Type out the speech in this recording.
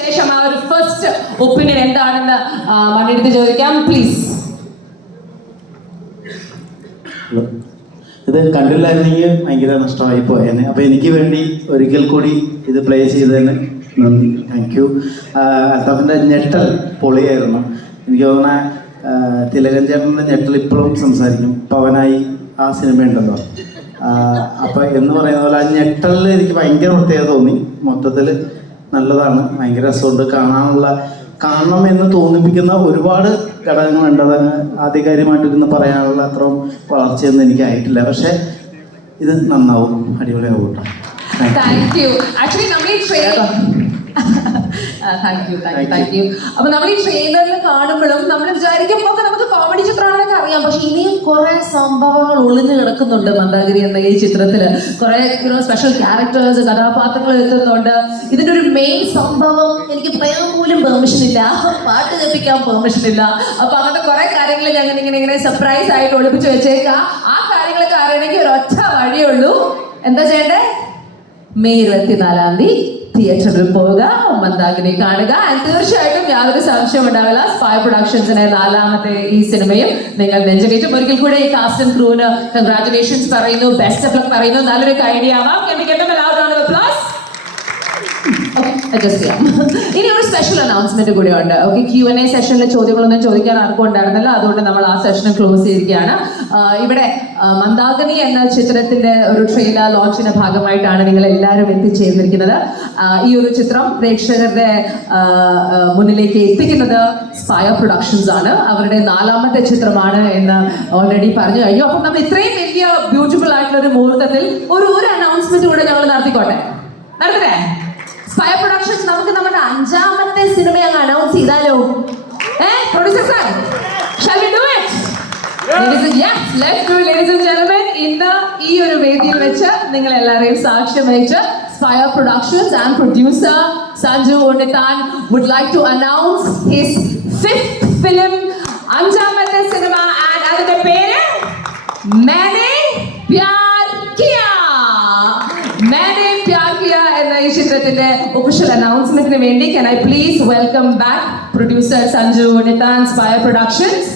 ശേഷം ആ ഒരു ഫസ്റ്റ് ഒപ്പീനിയൻ എന്താണെന്ന് മണ്ണെടുത്ത് ചോദിക്കാം. പ്ലീസ്. ഇത് കണ്ടില്ലായിരുന്നെങ്കിൽ ഭയങ്കര നഷ്ടമായി പോയേനെ. അപ്പോൾ എനിക്ക് വേണ്ടി ഒരിക്കൽ കൂടി ഇത് പ്ലേ ചെയ്തതിന് നന്ദി. താങ്ക് യു അൽത്താഫിന്റെ ഞെട്ടൽ പൊളിയായിരുന്നു. എനിക്ക് തോന്നുന്ന തിലകൻ ചേട്ടന്റെ ഞെട്ടൽ ഇപ്പോഴും സംസാരിക്കും. പവനായി ആ സിനിമ ഉണ്ടല്ലോ. അപ്പോൾ എന്ന് പറയുന്ന പോലെ ആ ഞെട്ടലിൽ എനിക്ക് ഭയങ്കര പ്രത്യേകത തോന്നി. മൊത്തത്തിൽ നല്ലതാണ്. ഭയങ്കര രസമുണ്ട്. കാണാനുള്ള കാണണം എന്ന് തോന്നിപ്പിക്കുന്ന ഒരുപാട് ഘടകങ്ങളുണ്ട്. അതങ്ങ് ആധികാരികമായിട്ടിരുന്ന് പറയാനുള്ള അത്രയും വളർച്ചയൊന്നും എനിക്ക് ആയിട്ടില്ല. പക്ഷേ ഇത് നന്നാവും. അടിപൊളിയാവും കേട്ടോ. Thank you. Thank you actually നമ്മൾ ഈ trailer thank you thank you thank you അപ്പൊ നമ്മൾ ഈ ട്രെയിലറിൽ കാണുമ്പോഴും നമ്മൾ വിചാരിക്കുമ്പോൾ കുറെ സംഭവങ്ങൾ ഒളിഞ്ഞു കിടക്കുന്നുണ്ട് മന്ദാഗിരി എന്ന ഈ ചിത്രത്തിൽ കുറെ സ്പെഷ്യൽ ക്യാരക്ടേഴ്സ് കഥാപാത്രങ്ങൾ എത്തുന്നുണ്ട്. ഇതിന്റെ ഒരു മെയിൻ സംഭവം എനിക്ക് പറയാൻ പോലും പെർമിഷൻ ഇല്ല. പാട്ട് കേൾപ്പിക്കാൻ പെർമിഷൻ ഇല്ല. അപ്പൊ അങ്ങനത്തെ കുറെ കാര്യങ്ങൾ ഞങ്ങൾ ഇങ്ങനെ ഇങ്ങനെ സർപ്രൈസ് ആയിട്ട് ഒളിപ്പിച്ചു വെച്ചേക്കാം. ആ കാര്യങ്ങളൊക്കെ അറിയണമെങ്കിൽ ഒരൊറ്റ വഴിയുള്ളൂ എന്താ ചെയ്യണ്ടേ? മെയ് ഇരുപത്തിനാലാം തീയതി തിയേറ്ററിൽ പോവുക മന്ദാകിനെ കാണുക. തീർച്ചയായിട്ടും യാതൊരു സംശയം ഉണ്ടാവില്ല. സ്പൈ പ്രൊഡക്ഷൻസിന്റെ നാലാമത്തെ ഈ സിനിമയും നിങ്ങൾ നെഞ്ചകേറ്റും ഒരിക്കൽ കൂടെ ഈ കാസ്റ്റ് ക്രൂവിന് കൺഗ്രാറ്റുലേഷൻസ് പറയുന്നു ബെസ്റ്റ് ഓഫ് ലക്ക് പറയുന്നു. നല്ലൊരു ഐഡിയ ആവാം. Okay, ചെയ്യാം. ഇനി ഒരു സ്പെഷ്യൽ അനൗൺസ്മെന്റ് കൂടി ഉണ്ട് ഓക്കെ ക്യു എൻ എ സെഷനിലെ ചോദ്യങ്ങളൊന്നും ചോദിക്കാൻ ആർക്കും ഉണ്ടായിരുന്നല്ലോ. അതുകൊണ്ട് നമ്മൾ ആ സെഷൻ ക്ലോസ് ചെയ്തിരിക്കുകയാണ്. ഇവിടെ മന്ദാഗനി എന്ന ചിത്രത്തിന്റെ ഒരു ട്രെയിലർ ലോഞ്ചിന്റെ ഭാഗമായിട്ടാണ് നിങ്ങൾ എല്ലാവരും എത്തിച്ചേർന്നിരിക്കുന്നത്. ഈ ഒരു ചിത്രം പ്രേക്ഷകരുടെ മുന്നിലേക്ക് എത്തിക്കുന്നത് സ്പയ പ്രൊഡക്ഷൻസ് ആണ്. അവരുടെ നാലാമത്തെ ചിത്രമാണ് എന്ന് ഓൾറെഡി പറഞ്ഞു കഴിഞ്ഞു. അപ്പം നമ്മൾ ഇത്രയും വലിയ ബ്യൂട്ടിഫുൾ ആയിട്ടുള്ള ഒരു മുഹൂർത്തത്തിൽ ഒരു ഒരു അനൗൺസ്മെന്റ് കൂടെ ഞങ്ങൾ നടത്തിക്കോട്ടെ. അനൗൺസ് ചെയ്താലോ ഏ producer sir shall we do it ladies yes let's do ladies and gentlemen ഇന്ന് ഈ ഒരു വേദിയിൽ വെച്ച് നിങ്ങൾ എല്ലാവരെയും സാക്ഷ്യം വഹിച്ച് Fire Productions and producer Sanju Onitan would like to announce his fifth film, Anjamate Cinema, and അതിന്റെ പേര് മേനെ പ്യാർ കിയ മേനെ ഈ ചിത്രത്തിന്റെ ഒഫീഷ്യൽ അനൗൺസ്മെന്റിന് വേണ്ടി can I please welcome back producer Sanju നിതാൻസ് Spire productions